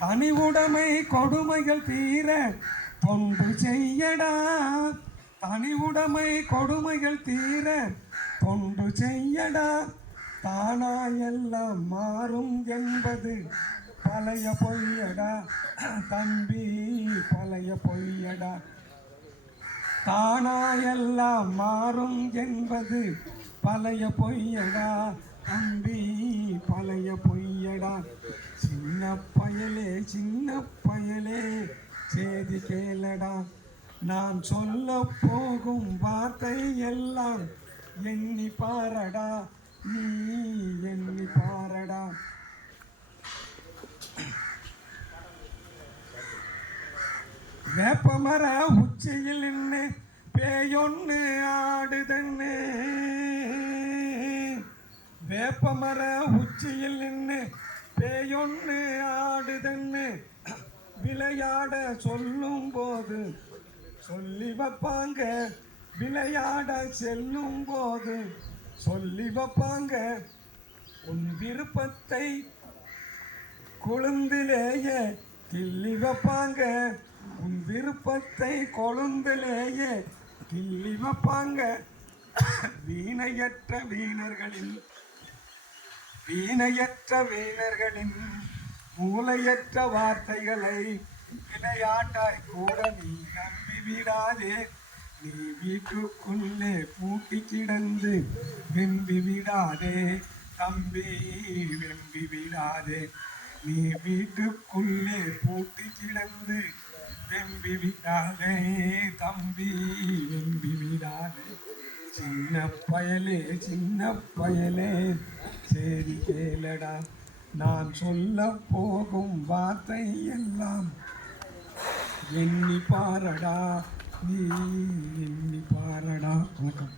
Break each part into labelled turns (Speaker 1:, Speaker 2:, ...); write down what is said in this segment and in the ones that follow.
Speaker 1: தனிவுடைமை கொடுமைகள் தீர தொண்டு செய்யடா. தனிவுடைமை கொடுமைகள் தீர தொண்டு செய்யடா. தானா எல்லாம் மாறும் என்பது பழைய பொய்யடா. தம்பி பழைய பொய்யடா. தானா எல்லாம் மாறும் என்பது பழைய பொய்யடா. தம்பி பழைய பொய்யடா. சின்ன பயலே சின்ன பயலே. செய்தி கேளடா நான் சொல்ல போகும் வார்த்தை எல்லாம் எண்ணி பாரடா நீ எண்ணி பாரடா. வேப்பமர உச்சியில் நின்று பேயொன்னு ஆடுதன்னு. வேப்பமர உச்சியில் நின்று பேயொன்னு ஆடுதன்னு விளையாட சொல்லும் போது சொல்லி வைப்பாங்க. விளையாட செல்லும் போது சொல்லி வைப்பாங்க. உன் விருப்பத்தை கொழுந்திலேயே கிள்ளி வைப்பாங்க. உன் விருப்பத்தை கொழுந்திலேயே கிள்ளி வைப்பாங்க. வீணையற்ற வீணர்களின் வீணையற்ற வீணர்களின் மூளையற்ற வார்த்தைகளை விளையாட்டாய் கூட நீ நம்பி விடாதே நீ வீட்டுக்குள்ளே பூட்டி கிடந்து வெம்பி விடாதே தம்பி வெம்பி விடாதே நீ வீட்டுக்குள்ளே பூட்டி கிடந்து வெம்பி விடாதே தம்பி வெம்பி விடாதே சின்ன பயலே சின்ன பயலே. சரி கேளடா நான் சொல்ல போகும் வார்த்தை எல்லாம் எண்ணி பாரடா நீ எண்ணி பாரடா. வணக்கம்.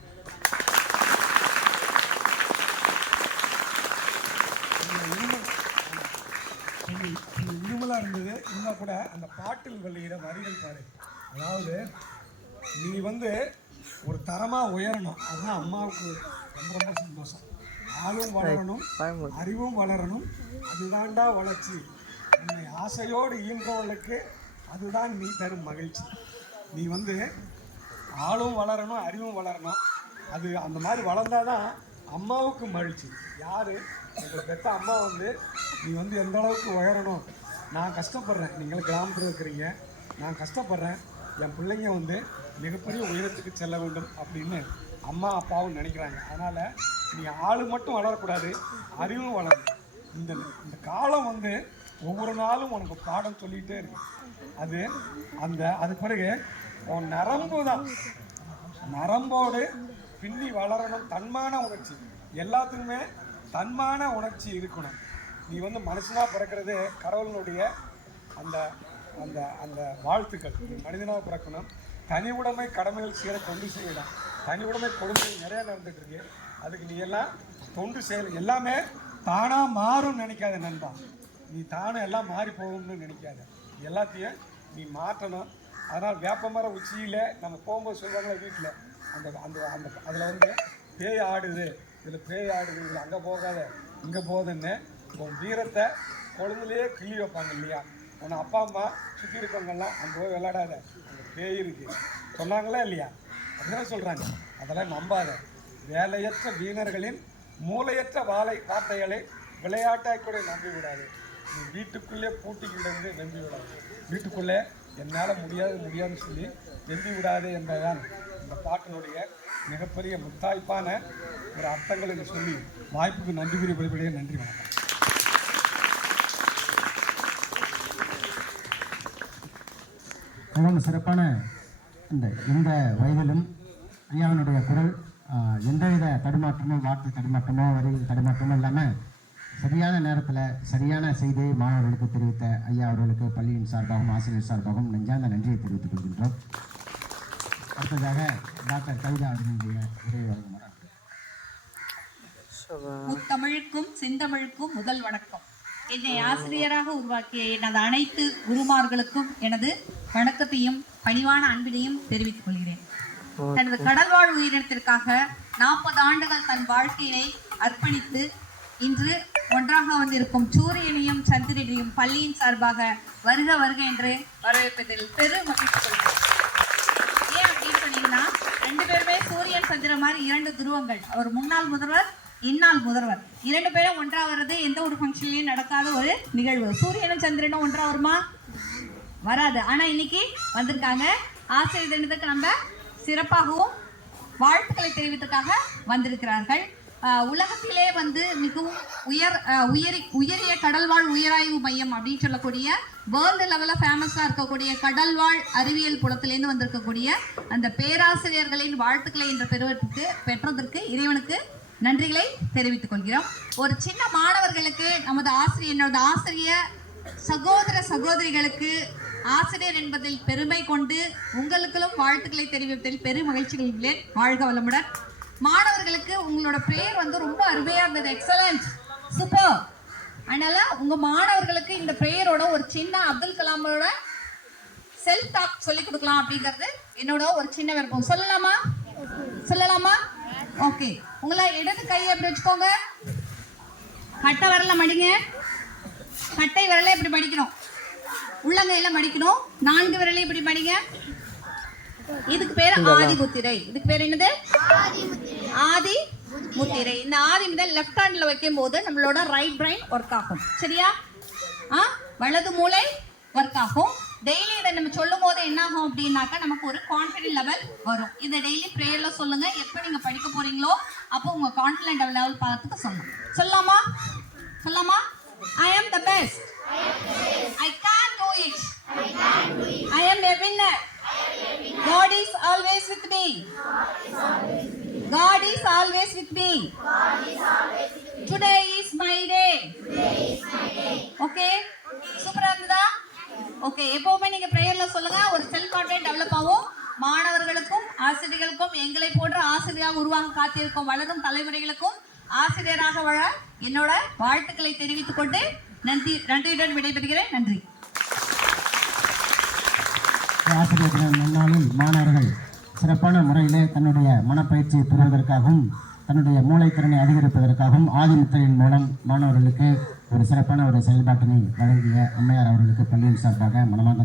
Speaker 1: இருமலாக இருந்தது. இன்னும் கூட அந்த பாட்டில் வெளியிட வரிகள் பாரு. அதாவது நீ வந்து ஒரு தரமாக உயரணும். அதுதான் அம்மாவுக்கு ரொம்ப ரொம்ப சந்தோஷம். ஆளும் வளரணும் அறிவும் வளரணும். அதுதான்டா வளர்ச்சி. உன்னை ஆசையோடு ஈன்றவளுக்கு அதுதான் நீ தரும் மகிழ்ச்சி. நீ வந்து ஆளும் வளரணும் அறிவும் வளரணும். அது அந்த மாதிரி வளர்ந்தாதான் அம்மாவுக்கு மகிழ்ச்சி. யார்? உங்கள் பெற்ற அம்மா வந்து நீ வந்து எந்த அளவுக்கு உயரணும்? நான் கஷ்டப்படுறேன். நீங்கள் கிராமத்தில் இருக்கிறீங்க. நான் கஷ்டப்படுறேன். என் பிள்ளைங்க வந்து மிகப்பெரிய உயரத்துக்கு செல்ல வேண்டும் அப்படின்னு அம்மா அப்பாவும் நினைக்கிறாங்க. அதனால் நீ ஆள் மட்டும் வளரக்கூடாது அறிவும் வளரும். இந்த இந்த காலம் வந்து ஒவ்வொரு நாளும் உனக்கு பாடம் சொல்லிகிட்டே இருக்கு. அது அந்த அது பிறகு உன் நரம்பு தான். நரம்போடு பின்னி வளரணும் தன்மான உணர்ச்சி. எல்லாத்துக்குமே தன்மான உணர்ச்சி இருக்கணும். நீ வந்து மனுஷனாக பிறக்கிறது கடவுளினுடைய அந்த அந்த அந்த வாழ்த்துக்கள். மனிதனாக பிறக்கணும். தனி உடைமை கடமைகள் செய்கிற தொண்டு செய்யலாம் தனி உடைமை கொடுமைகள் நிறையா நடந்துட்டு இருக்கு. அதுக்கு நீ எல்லாம் தொண்டு செய்யல எல்லாமே தானாக மாறும்னு நினைக்காத நண்பா. நீ தானே எல்லாம் மாறி போகும்னு நினைக்காத. எல்லாத்தையும் நீ மாற்றணும். அதனால் வேப்பமர உச்சியில் நம்ம போகும்போது சொல்லுவாங்களே வீட்டில் அந்த அந்த அந்த அதில் வந்து பேய் ஆடுது. இதில் பேய் ஆடுது. இதில் அங்கே போகாத இங்கே போகுதுன்னு உன் வீரத்தை குழந்தையிலேயே கிள்ளி வைப்பாங்க இல்லையா? உன்னை அப்பா அம்மா சுற்றி இருக்கவங்கெல்லாம் அங்கே போய் விளையாடாத. அங்கே பேய் இருக்கு. சொன்னாங்களா இல்லையா? அதுதான் சொல்கிறாங்க அதெல்லாம் நம்பாத. வேலையற்ற வீணர்களின் மூளையற்ற வாழை வார்த்தைகளை விளையாட்டாய் கூட நம்பி விடாது நீ வீட்டுக்குள்ளே பூட்டிக்கிட்டு நம்பி விடாது வீட்டுக்குள்ளே என்னால் முடியாது முடியாதுன்னு சொல்லி நம்பி விடாதே என்பதுதான் இந்த பாட்டினுடைய மிகப்பெரிய முத்தாய்ப்பான ஒரு அர்த்தங்களுக்கு சொல்லி வாய்ப்புக்கு நன்றி கூறி நன்றி வணக்கம்.
Speaker 2: மிகவும் சிறப்பான இந்த இந்த வயதிலும் ஐயாவினுடைய குரல் எந்தவித தடுமாற்றமோ வார்த்தை தடுமாற்றமோ வரிகள் தடுமாற்றமோ இல்லாமல் சரியான நேரத்தில் சரியான செய்தியை மாணவர்களுக்கு தெரிவித்த ஐயா அவர்களுக்கு பள்ளியின் சார்பாகவும் ஆசிரியர் சார்பாகவும் நெஞ்சார்ந்த நன்றியை தெரிவித்துக் கொள்கின்றோம். அடுத்ததாக டாக்டர் கவிதா அவர்களுடைய உரையை வழங்குமாறு.
Speaker 3: தமிழுக்கும் செந்தமிழுக்கும் முதல் வணக்கம். என்னை ஆசிரியராக உருவாக்கிய எனது அனைத்து குருமார்களுக்கும் எனது வணக்கத்தையும் பணிவான அன்பினையும் தெரிவித்துக் கொள்கிறேன். தனது கடல்வாழ் உயிரினத்திற்காக நாற்பது ஆண்டுகள் தன் வாழ்க்கையை அர்ப்பணித்து இன்று ஒன்றாக வந்திருக்கும் சூரியனையும் சந்திரனையும் பள்ளியின் சார்பாக வருக வருக என்று வரவேற்பதில் பெரும் மகிழ்ச்சி கொள்கிறேன். ஏன் அப்படின்னு சொன்னீங்கன்னா ரெண்டு பேருமே சூரியன் சந்திரன் மாதிரி இரண்டு துருவங்கள். அவர் முன்னாள் முதல்வர் இன்னால் முதல்வர். இரண்டு பேரும் ஒன்றா வர்றது எந்த ஒரு ஃபங்க்ஷன்லயும் நடக்காத ஒரு நிகழ்வு. சூரியனும் சந்திரனும் ஒன்றா வருமா? வராது. ஆனா இன்னைக்கு வந்திருக்காங்க. ஆசிரியர் தினத்துக்கு நம்ம சிறப்பாகவும் வாழ்த்துக்களை தெரிவித்ததுக்காக வந்திருக்கிறார்கள். உலகத்திலே வந்து மிகவும் உயர் உயரி உயரிய கடல்வாழ் உயராய்வு மையம் அப்படின்னு சொல்லக்கூடிய வேர்ல்டு லெவலில் ஃபேமஸாக இருக்கக்கூடிய கடல்வாழ் அறிவியல் புலத்திலேருந்து வந்திருக்கக்கூடிய அந்த பேராசிரியர்களின் வாழ்த்துக்களை இன்று பெறுவதற்கு பெற்றதற்கு இறைவனுக்கு நன்றிகளை தெரிவித்துக் கொள்கிறோம். ஒரு சின்ன மாணவர்களுக்கு நமது ஆசிரியர் என்னோட ஆசிரியர் சகோதர சகோதரிகளுக்கு ஆசிரியர் என்பதில் பெருமை கொண்டு உங்களுக்கும் வாழ்த்துக்களை தெரிவிப்பதில் பெரும் மகிழ்ச்சி கொள்கிறேன் வாழ்க வளமுடன். மாணவர்களுக்கு உங்களோட பெயர் வந்து ரொம்ப அருமையா இருந்தது. எக்ஸலன்ட் சூப்பர் அதனால உங்க மாணவர்களுக்கு இந்த பெயரோட ஒரு சின்ன அப்துல் கலாமோட செல்ஃப் டாக் சொல்லி கொடுக்கலாம் அப்படிங்கிறது என்னோட ஒரு சின்ன விருப்பம். சொல்லலாமா? சொல்லலாமா? ஓகே உங்களை இடது கையை எப்படி வச்சுக்கோங்க. கட்டை வரல மடிங்க. கட்டை விரலை இப்படி மடிக்கணும். உள்ளங்கையில மடிக்கணும். நான்கு விரலை இப்படி மடிங்க. இதுக்கு பேர் ஆதி முத்திரை இதுக்கு பேர் என்னது? ஆதி முத்திரை. இந்த ஆதி முதல் லெஃப்ட் ஹேண்ட்ல வைக்கும் போது நம்மளோட ரைட் பிரைன் ஒர்க் ஆகும். சரியா? ஆ? வலது மூளை ஒர்க் ஆகும். டெய்லி இதை நம்ம சொல்லும் போது என்ன ஆகும் அப்படின்னாக்கா நமக்கு ஒரு கான்ஃபிடென்ட் லெவல் வரும் இதை டெய்லி ப்ரேயர்ல சொல்லுங்க எப்போ நீங்க படிக்க போறீங்களோ அப்போ உங்க கான்ஃபிடென்ட் லெவல் பார்த்துக்க சொல்லுங்கள் சொல்லலாமா சொல்லலாமா I am the best I can do it I am a winner God is always with me. God is always with me. Today is my day. Okay day. Okay? Okay எப்பவுமே நீங்க பிரேயர்ல சொல்லுங்க. ஒரு self confident develop ஆகும். மாணவர்களுக்கும் ஆசிரியர்களுக்கும் எங்களை போன்ற ஆசிரியராக உருவாக காத்திருக்கும் வளரும் தலைமுறைகளுக்கும் ஆசிரியராக வாழ என்னோட வாழ்த்துக்களை தெரிவித்துக் கொண்டு நன்றி நன்றியுடன் விடைபெறுகிறேன். நன்றி.
Speaker 2: ஆசிரியர் முன்னாலும் மாணவர்கள் சிறப்பான முறையிலே தன்னுடைய மனப்பயிற்சியை பெறுவதற்காகவும் தன்னுடைய மூளைத்திறனை அதிகரிப்பதற்காகவும் ஆதிமுத்திரையின் மூலம் மாணவர்களுக்கு ஒரு சிறப்பான ஒரு செயல்பாட்டினை வழங்கிய அம்மையார் அவர்களுக்கு பள்ளியின் சார்பாக மனமார்ந்த